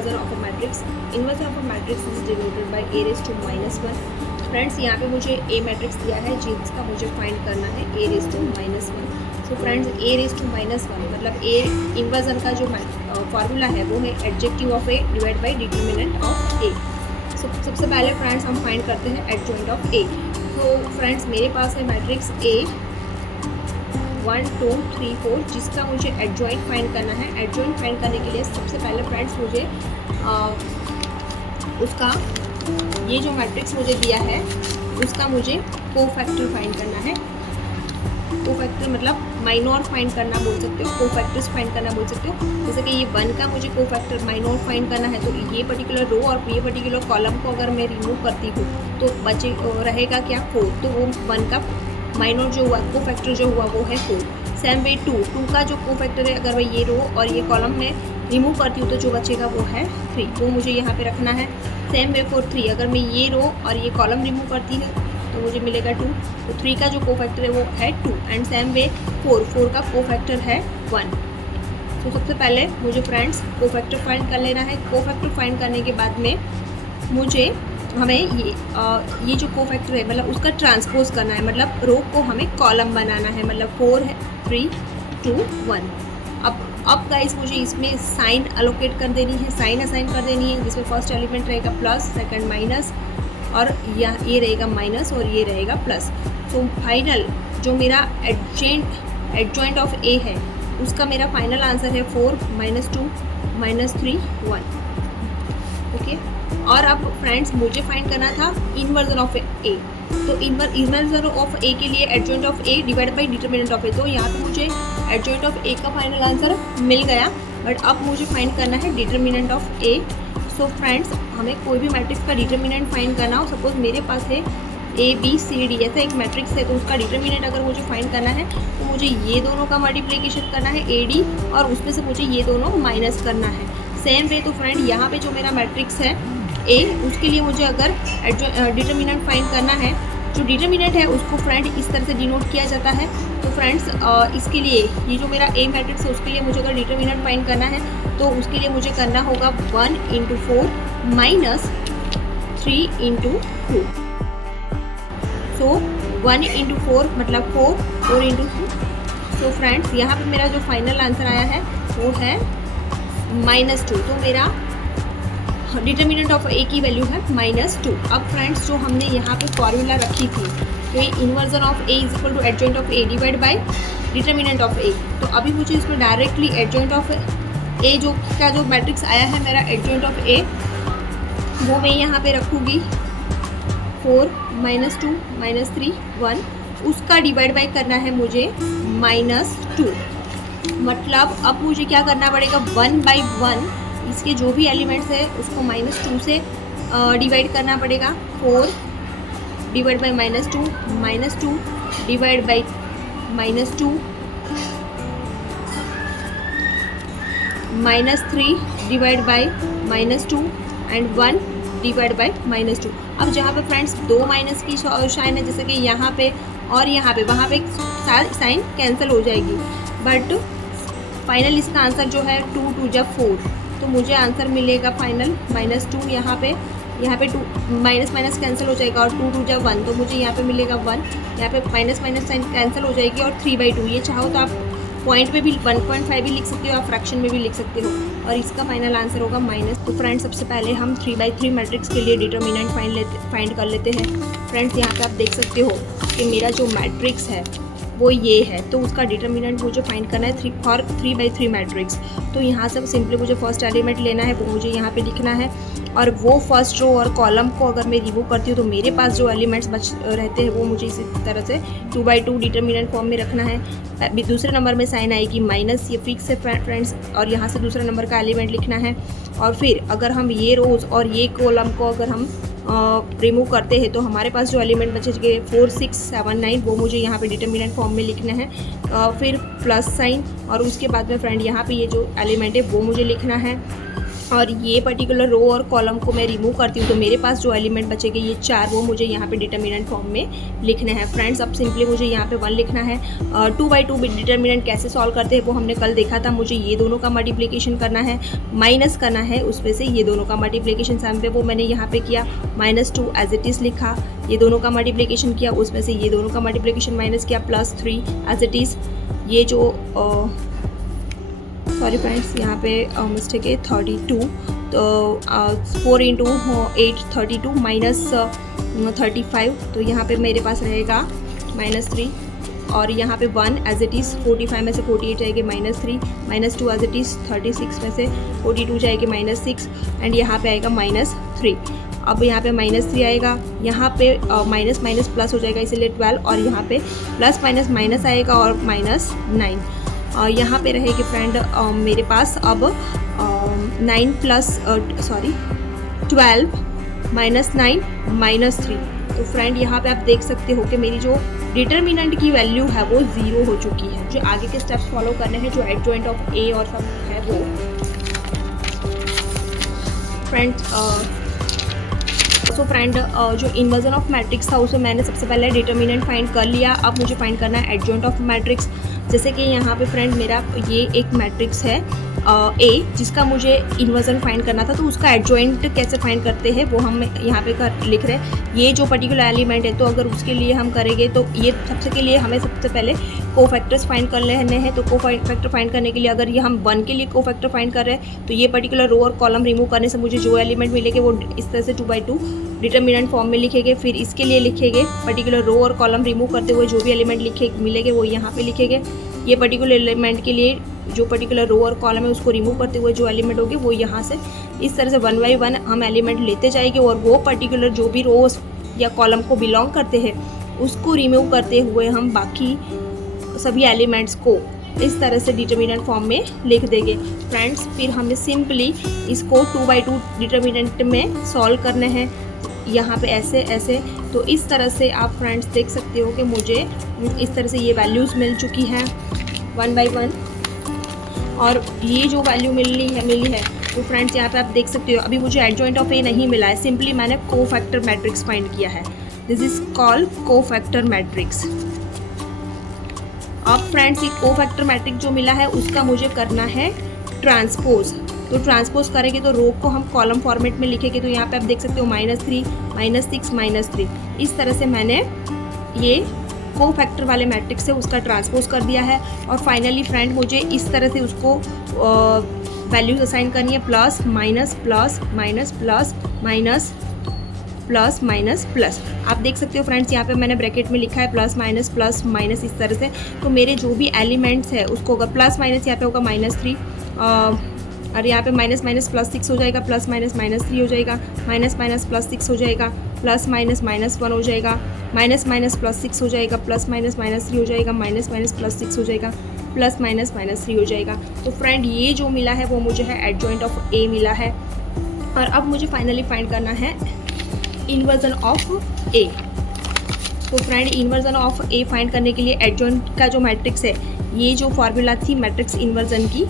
inversion of a matrix. Inversion of a matrix is denoted by a raised to -1. Friends यहाँ पे मुझे a matrix दिया है जिसका मुझे फाइंड करना है a raised to -1. तो फ्रेंड्स a raised to -1 मतलब a इन्वर्जन का जो फार्मूला है वो है adjective of a divide by determinant of a. सबसे पहले फ्रेंड्स हम फाइंड करते हैं एडजॉइंट ऑफ a. तो फ्रेंड्स मेरे पास है मैट्रिक्स a 1 2 3 4 जिसका मुझे एडजॉइंट फाइंड करना है. एडजॉइंट फाइंड करने के लिए सबसे पहले फ्रेंड्स मुझे उसका ये जो मैट्रिक्स मुझे दिया है उसका मुझे कोफैक्टर फाइंड करना है. कोफैक्टर मतलब माइनॉर फाइंड करना बोल सकते हो, कोफैक्टर्स फाइंड करना बोल सकते हो. जैसे कि ये 1 का मुझे कोफैक्टर माइनॉर फाइंड करना है तो ये पर्टिकुलर रो और ये पर्टिकुलर कॉलम को अगर मैं रिमूव करती हूँ तो बचे रहेगा क्या 4. तो वो 1 का माइनॉर जो हुआ कोफैक्टर जो हुआ वो है 4. सेम वे 2 का जो कोफैक्टर है अगर मैं ये रो और ये कॉलम में रिमूव करती हूँ तो जो बचेगा वो है 3. वो मुझे यहाँ पे रखना है. सेम वे फॉर 3 अगर मैं ये रो और ये कॉलम रिमूव करती हूँ तो मुझे मिलेगा 2. तो 3 का जो कोफैक्टर है वो है 2 एंड सेम वे 4 का कोफैक्टर है 1. तो सबसे पहले मुझे फ्रेंड्स कोफैक्टर फाइंड कर लेना है. कोफैक्टर फाइंड करने के बाद में मुझे हमें ये जो कोफैक्टर है मतलब उसका ट्रांसपोज करना है. मतलब रो को हमें कॉलम बनाना है. मतलब 4 है 3 2 1. अब गाइस मुझे इसमें साइन अलोकेट कर देनी है, साइन असाइन कर देनी है जिसमें फर्स्ट एलिमेंट रहेगा प्लस, सेकंड माइनस और ये रहेगा माइनस और ये रहेगा प्लस. तो फाइनल जो मेरा एडजॉइंट ऑफ ए है उसका मेरा फाइनल आंसर है 4 -2 -3 1. ओके. और अब फ्रेंड्स मुझे फाइंड करना था इन्वर्जन ऑफ ए. तो इन्वर्जन ऑफ ए के लिए adjoint of A divide by determinant of A. तो यहाँ पे मुझे एडजॉइंट ऑफ ए का फाइनल आंसर मिल गया. बट अब मुझे फाइंड करना है determinant of A. So friends हमें कोई भी मैट्रिक्स का डिटर्मिनेंट फाइंड करना हो, सपोज मेरे पास है ए बी सी डी ऐसा एक मैट्रिक्स है तो उसका डिटर्मिनेंट अगर मुझे फाइंड करना है तो मुझे ये दोनों का मल्टीप्लिकेशन करना है ए डी और उसमें से मुझे ये दोनों माइनस करना है. सेम वे तो फ्रेंड यहाँ पे जो मेरा मैट्रिक्स है ए उसके लिए मुझे अगर डिटर्मिनेंट फाइंड करना है, जो डिटर्मिनेंट है उसको फ्रेंड इस तरह से डिनोट किया जाता है. तो फ्रेंड्स इसके लिए ये जो मेरा ए मैट्रिक्स है उसके लिए मुझे अगर डिटर्मिनेंट फाइंड करना है तो उसके लिए मुझे करना होगा 1 × 4 -3 × 2. सो 1 × 4 मतलब 4 4 × 2. सो फ्रेंड्स यहाँ पे मेरा जो फाइनल आंसर आया है वो है -2. तो मेरा डिटर्मिनेंट ऑफ ए की वैल्यू है -2. अब फ्रेंड्स जो हमने यहाँ पे फॉर्मूला रखी थी तो ये inversion of A is equal to adjoint of A divide by determinant of A. तो अभी मुझे इसमें डायरेक्टली एडजॉइंट ऑफ ए जो मैट्रिक्स आया है मेरा एडजॉइंट ऑफ ए वो मैं यहाँ पे रखूँगी 4 -2 -3 1. उसका डिवाइड बाय करना है मुझे -2. मतलब अब मुझे क्या करना पड़ेगा 1/1 इसके जो भी एलिमेंट्स है उसको -2 से डिवाइड करना पड़ेगा. 4 divide by -2 -2 divide by -2 -3 divide by -2 and 1 divide by -2. अब जहाँ पे फ्रेंड्स 2 माइनस की साइन है जैसे कि यहाँ पे और यहाँ पे वहाँ पे साइन कैंसिल हो जाएगी. बट फाइनल इसका आंसर जो है 2 2 जा 4. तो मुझे आंसर मिलेगा फाइनल -2. यहाँ पे 2 माइनस कैंसिल हो जाएगा और 2 2 जा 1. तो मुझे यहाँ पे मिलेगा 1. यहाँ पे माइनस साइन कैंसिल हो जाएगी और 3/2. ये चाहो तो आप पॉइंट पे भी 1.5 भी लिख सकते हो, आप फ्रैक्शन में भी लिख सकते हो और इसका फाइनल आंसर होगा माइनस. तो फ्रेंड्स सबसे पहले हम 3/3 मैट्रिक्स के लिए डिटर्मिनेंट फाइंड कर लेते हैं. फ्रेंड्स यहाँ पे आप देख सकते हो कि मेरा जो मैट्रिक्स है वो ये है तो उसका डिटर्मिनेंट मुझे फाइंड करना है फॉर 3/3 मैट्रिक्स. तो यहाँ से सिंपली मुझे फर्स्ट एलिमेंट लेना है वो मुझे यहाँ पे लिखना है और वो फर्स्ट रो और कॉलम को अगर मैं रिमूव करती हूँ तो मेरे पास जो एलिमेंट्स बच रहते हैं वो मुझे इसी तरह से 2/2 डिटर्मिनेंट फॉर्म में रखना है. अभी दूसरे नंबर में साइन आएगी माइनस, ये फिक्स है फ्रेंड्स और यहाँ से दूसरे नंबर का एलिमेंट लिखना है. और फिर अगर हम ये रोज और ये कॉलम को अगर हम रिमूव करते हैं तो हमारे पास जो एलिमेंट बचेंगे 4 6 7 9 वो मुझे यहाँ पे डिटर्मिनेंट फॉर्म में लिखना है. फिर प्लस साइन और उसके बाद में फ्रेंड यहाँ पे ये जो एलिमेंट है वो मुझे लिखना है. और ये पर्टिकुलर रो और कॉलम को मैं रिमूव करती हूँ तो मेरे पास जो एलिमेंट बचेंगे ये 4, वो मुझे यहाँ पे डिटर्मिनेंट फॉर्म में लिखने हैं। फ्रेंड्स अब सिंपली मुझे यहाँ पे 1 लिखना है। 2/2 डिटर्मिनेंट कैसे सॉल्व करते हैं वो हमने कल देखा था। मुझे ये दोनों का मल्टीप्लिकेशन करना है, माइनस करना है उसमें से ये दोनों का मल्टीप्लिकेशन साइन पे, वो मैंने यहाँ पे किया। -2 एज इट इज़ लिखा, ये दोनों का मल्टीप्लिकेशन किया, उसमें से ये दोनों का मल्टीप्लिकेशन माइनस किया, +3 एज इट इज़। ये जो सॉरी फ्रेंड्स यहाँ पे मिस्टेक है, 32, तो 4 × 8 32 -35, तो यहाँ पे मेरे पास रहेगा -3, और यहाँ पे 1 एज इट इज़, 45 में से 48 जाएगी -3, -2 एज इट इज़, 36 में से 42 जाएगी -6, एंड यहाँ पे आएगा -3। अब यहाँ पे -3 आएगा, यहाँ पे माइनस माइनस प्लस हो जाएगा इसीलिए 12, और यहाँ पे प्लस माइनस माइनस आएगा और -9। यहाँ पे रहेगी फ्रेंड मेरे पास अब 12 -9 -3। तो फ्रेंड यहाँ पे आप देख सकते हो कि मेरी जो डिटर्मिनेंट की वैल्यू है वो 0 हो चुकी है। जो आगे के स्टेप्स फॉलो करने हैं, जो एडजॉइंट ऑफ ए और सब है वो फ्रेंड जो इन्वर्जन ऑफ मैट्रिक्स था उसमें मैंने सबसे पहले डिटर्मिनेंट फाइंड कर लिया। अब मुझे फाइंड करना है एडजॉइंट ऑफ मैट्रिक्स। जैसे कि यहाँ पे फ्रेंड मेरा ये एक मैट्रिक्स है ए, जिसका मुझे इन्वर्जन फाइंड करना था, तो उसका एडजॉइंट कैसे फाइंड करते हैं वो हम यहाँ पे लिख रहे हैं। ये जो पर्टिकुलर एलिमेंट है, तो अगर उसके लिए हम करेंगे तो ये सबसे के लिए हमें सबसे पहले कोफैक्टर्स फाइंड कर लेने हैं। तो कोफैक्टर फाइंड करने के लिए अगर ये हम 1 के लिए कोफैक्टर फाइंड कर रहे हैं तो ये पर्टिकुलर रो और कॉलम रिमूव करने से मुझे जो एलिमेंट मिलेंगे वो इस तरह से 2/2 डिटर्मिनेंट फॉर्म में लिखेंगे। फिर इसके लिए लिखेंगे पर्टिकुलर रो और कॉलम रिमूव करते हुए जो भी एलिमेंट मिलेंगे वो यहाँ पे लिखेंगे। ये पर्टिकुलर एलिमेंट के लिए जो पर्टिकुलर रो और कॉलम है उसको रिमूव करते हुए जो एलिमेंट होंगे वो यहाँ से इस तरह से 1 बाय 1 हम एलिमेंट लेते जाएंगे, और वो पर्टिकुलर जो भी रोज या कॉलम को बिलोंग करते हैं उसको रिमूव करते हुए हम बाकी सभी एलिमेंट्स को इस तरह से डिटर्मिनेंट फॉर्म में लिख देंगे। फ्रेंड्स फिर हमें सिंपली इसको 2/2 डिटर्मिनेंट में सॉल्व करने हैं, यहाँ पे ऐसे ऐसे। तो इस तरह से आप फ्रेंड्स देख सकते हो कि मुझे इस तरह से ये वैल्यूज़ मिल चुकी हैं 1 बाय 1, और ये जो वैल्यू मिली है तो फ्रेंड्स यहाँ पे आप देख सकते हो अभी मुझे एडजॉइंट ऑफ ए नहीं मिला है, सिंपली मैंने कोफैक्टर मैट्रिक्स फाइंड किया है। This is called cofactor matrix. अब फ्रेंड्स ये कोफैक्टर मैट्रिक्स जो मिला है उसका मुझे करना है ट्रांसपोज। तो ट्रांसपोज करेंगे तो रो को हम कॉलम फॉर्मेट में लिखेंगे। तो यहाँ पे आप देख सकते हो -3 -6 -3, इस तरह से मैंने ये कोफैक्टर वाले मैट्रिक्स से उसका ट्रांसपोज कर दिया है। और फाइनली फ्रेंड मुझे इस तरह से उसको वैल्यूज असाइन करनी है, plus minus plus minus plus minus plus minus plus. आप देख सकते हो फ्रेंड्स यहाँ पे मैंने ब्रैकेट में लिखा है प्लस माइनस इस तरह से। तो मेरे जो भी एलिमेंट्स है उसको अगर प्लस माइनस यहाँ पे होगा -3, और यहाँ पे माइनस माइनस +6 हो जाएगा, प्लस माइनस -3 हो जाएगा, माइनस माइनस +6 हो जाएगा, प्लस माइनस -1 हो जाएगा, माइनस माइनस +6 हो जाएगा, प्लस माइनस -3 हो जाएगा, माइनस माइनस +6 हो जाएगा, प्लस माइनस -3 हो जाएगा। तो फ्रेंड ये जो मिला है वो मुझे है एडजॉइंट ऑफ ए मिला है। और अब मुझे फाइनली फाइंड करना है इन्वर्जन ऑफ ए। तो friend inversion of A find करने के लिए एडजॉइंट का जो मैट्रिक्स है, ये जो फॉर्मूला थी मैट्रिक्स इन्वर्जन की,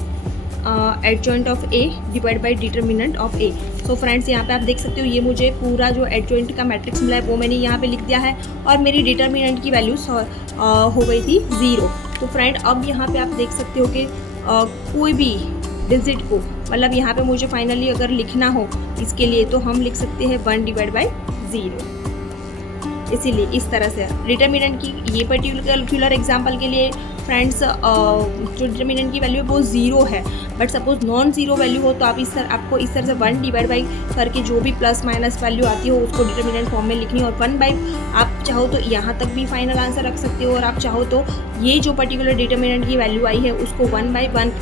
adjoint of A divide by determinant of A. So friends यहाँ पे आप देख सकते हो ये मुझे पूरा जो एडजॉइंट का मैट्रिक्स मिला है वो मैंने यहाँ पे लिख दिया है, और मेरी डिटर्मिनेंट की वैल्यू हो गई थी 0। तो फ्रेंड अब यहाँ पे आप देख सकते हो कि कोई भी डिजिट को, मतलब यहाँ पे मुझे फाइनली अगर लिखना हो इसके लिए तो हम लिख सकते हैं 1 डिवाइड बाई 0। इसीलिए इस तरह से डिटर्मिनेंट की ये पर्टिकुलर एग्जांपल के लिए फ्रेंड्स जो डिटर्मिनेंट की वैल्यू है वो 0 है, but suppose non zero value हो तो आप आपको इस तरह से 1 डिवाइड बाई करके जो भी प्लस माइनस वैल्यू आती हो उसको डिटर्मिनेंट फॉर्म में लिखनी, और 1 बाई आप चाहो तो यहाँ तक भी फाइनल आंसर रख सकते हो, और आप चाहो तो ये जो पर्टिकुलर डिटर्मिनेंट की वैल्यू आई है उसको 1 बाई 1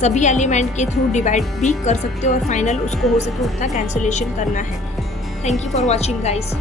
सभी एलिमेंट के थ्रू डिवाइड भी कर सकते हो, और फाइनल उसको हो सके उतना कैंसिलेशन करना है। Thank you for watching guys.